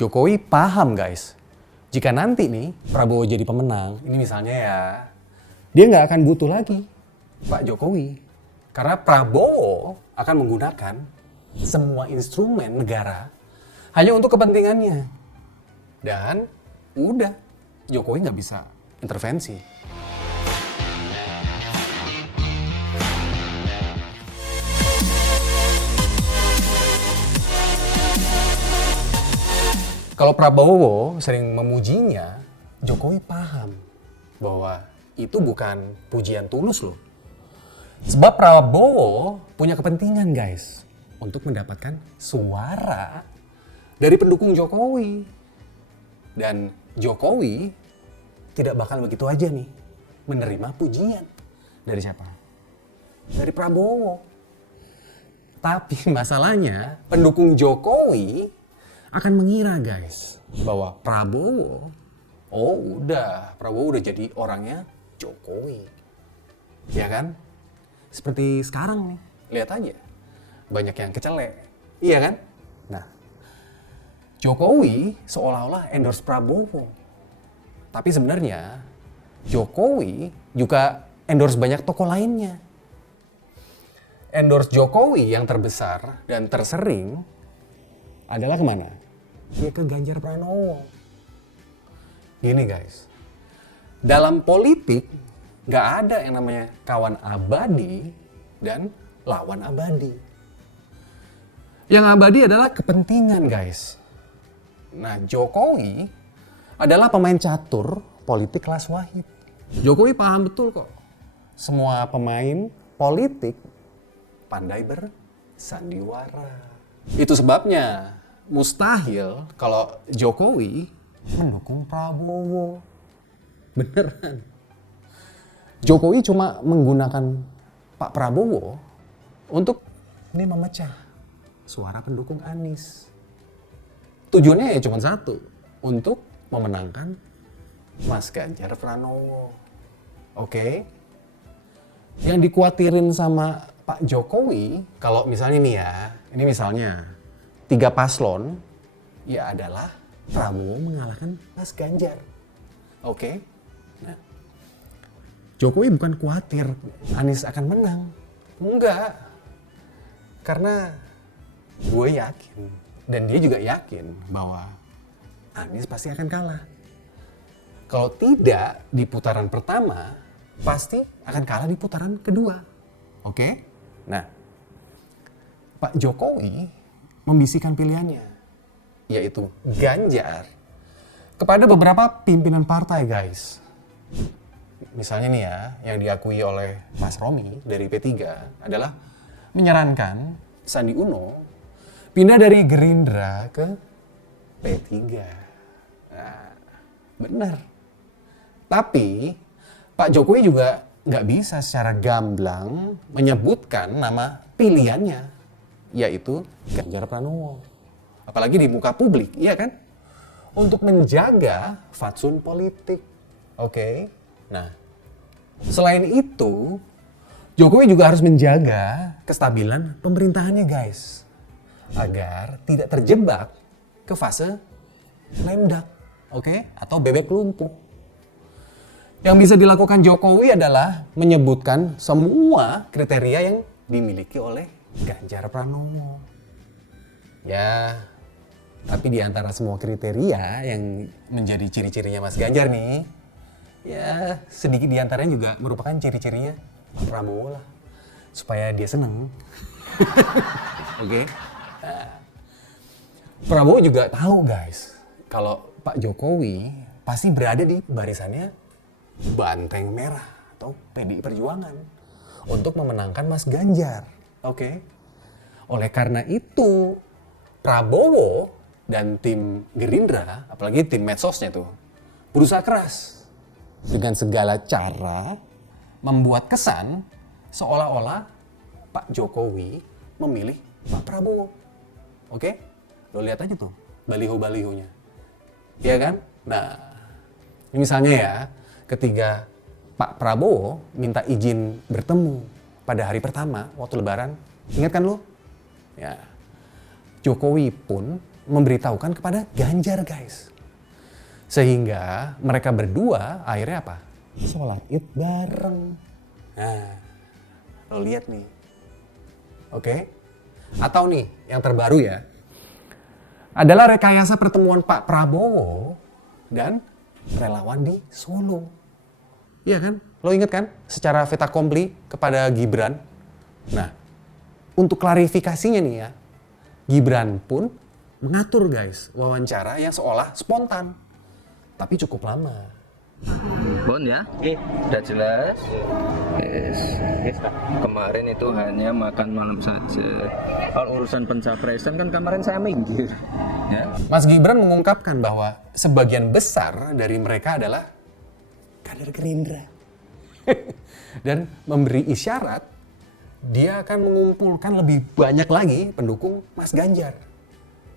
Jokowi paham guys, jika nanti nih Prabowo jadi pemenang, ini misalnya ya, dia nggak akan butuh lagi Pak Jokowi. Karena Prabowo akan menggunakan semua instrumen negara hanya untuk kepentingannya. Dan udah, Jokowi nggak bisa intervensi. Kalau Prabowo sering memujinya, Jokowi paham bahwa itu bukan pujian tulus loh. Sebab Prabowo punya kepentingan guys untuk mendapatkan suara dari pendukung Jokowi. Dan Jokowi tidak bakal begitu aja nih menerima pujian. Dari siapa? Dari Prabowo. Tapi masalahnya pendukung Jokowi akan mengira guys bahwa Prabowo udah jadi orangnya Jokowi. Ya kan? Seperti sekarang nih, lihat aja. Banyak yang kecelek. Iya kan? Nah, Jokowi seolah-olah endorse Prabowo. Tapi sebenarnya Jokowi juga endorse banyak tokoh lainnya. Endorse Jokowi yang terbesar dan tersering adalah kemana? Ya ke Ganjar Pranowo. Gini guys, dalam politik gak ada yang namanya kawan abadi dan lawan abadi. Yang abadi adalah kepentingan guys. Nah, Jokowi adalah pemain catur politik kelas wahid. Jokowi paham betul kok. Semua pemain politik pandai bersandiwara. Itu sebabnya mustahil kalau Jokowi mendukung Prabowo. Beneran. Jokowi cuma menggunakan Pak Prabowo untuk ini memecah suara pendukung Anies. Tujuannya ya cuma satu, untuk memenangkan Mas Ganjar Pranowo. Oke? Yang dikhawatirin sama Pak Jokowi, kalau misalnya nih ya, ini misalnya 3 paslon, ya adalah Prabowo mengalahkan Mas Ganjar. Oke? Nah, Jokowi bukan khawatir Anies akan menang. Enggak. Karena gue yakin, dan dia juga yakin bahwa Anies pasti akan kalah. Kalau tidak di putaran pertama, pasti akan kalah di putaran kedua. Oke? Nah, Pak Jokowi membisikkan pilihannya, yaitu Ganjar, kepada beberapa pimpinan partai guys. Misalnya nih ya, yang diakui oleh Mas Romi dari P3 adalah menyarankan Sandi Uno pindah dari Gerindra ke P3. Nah, benar. Tapi Pak Jokowi juga nggak bisa secara gamblang menyebutkan nama pilihannya, yaitu Ganjar Pranowo. Apalagi di muka publik, iya kan? Untuk menjaga fatsun politik. Oke? Nah, selain itu, Jokowi juga harus menjaga kestabilan pemerintahannya guys. Agar tidak terjebak ke fase lame duck. Oke? Atau bebek lumpuh. Yang bisa dilakukan Jokowi adalah menyebutkan semua kriteria yang dimiliki oleh Ganjar Pranowo. Ya, tapi di antara semua kriteria yang menjadi ciri-cirinya Mas Ganjar nih, ya sedikit di antaranya juga merupakan ciri-cirinya Pak Prabowo lah. Supaya dia seneng. Oke? Nah, Prabowo juga tahu guys, kalau Pak Jokowi pasti berada di barisannya Banteng Merah atau PDI Perjuangan untuk memenangkan Mas Ganjar. Oke. Oleh karena itu, Prabowo dan tim Gerindra, apalagi tim medsosnya tuh, berusaha keras dengan segala cara membuat kesan seolah-olah Pak Jokowi memilih Pak Prabowo. Oke? Lo lihat aja tuh baliho-balihonya. Iya kan? Nah, ini misalnya ya, ketika Pak Prabowo minta izin bertemu pada hari pertama waktu Lebaran, ingat kan lo? Ya, Jokowi pun memberitahukan kepada Ganjar, guys. Sehingga mereka berdua akhirnya apa? Sholat id bareng. Nah, lo lihat nih. Oke. Atau nih, yang terbaru ya. Adalah rekayasa pertemuan Pak Prabowo dan relawan di Solo. Iya kan? Lo inget kan? Secara fait accompli kepada Gibran. Nah, untuk klarifikasinya nih ya, Gibran pun mengatur guys wawancara yang seolah spontan. Tapi cukup lama. Bon ya? Udah jelas? Yes. Kemarin itu hanya makan malam saja. Kalau urusan pencapresan kan kemarin saya minggir. Ya. Mas Gibran mengungkapkan bahwa sebagian besar dari mereka adalah kader Gerindra. Dan memberi isyarat dia akan mengumpulkan lebih banyak lagi pendukung Mas Ganjar.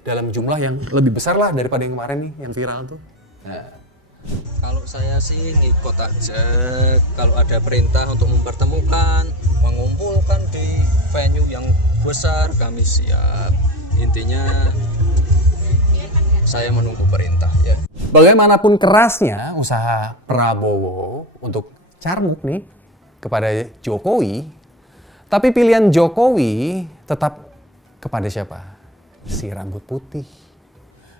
Dalam jumlah yang lebih besar lah daripada yang kemarin nih, yang viral tuh. Nah. Kalau saya sih ngikut aja. Kalau ada perintah untuk mempertemukan, mengumpulkan di venue yang besar, kami siap. Intinya saya menunggu perintah ya. Bagaimanapun kerasnya usaha Prabowo untuk carmuk nih kepada Jokowi, tapi pilihan Jokowi tetap kepada siapa? Si rambut putih.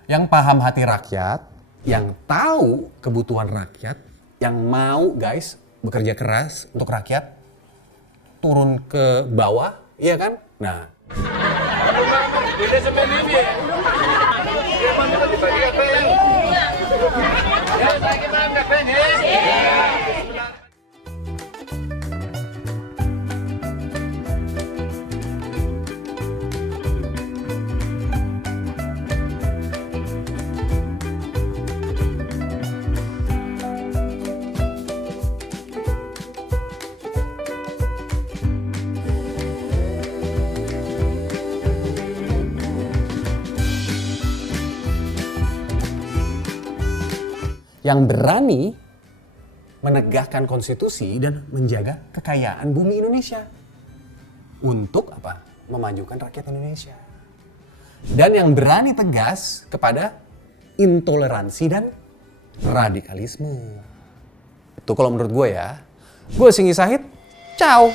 Yang paham hati rakyat, yang tahu kebutuhan rakyat, yang mau guys bekerja keras untuk rakyat, turun ke bawah, iya kan? Nah. Yang berani menegakkan konstitusi dan menjaga kekayaan bumi Indonesia. Untuk apa? Memajukan rakyat Indonesia. Dan yang berani tegas kepada intoleransi dan radikalisme. Itu kalau menurut gue ya. Gue Singgi Sahid, ciao!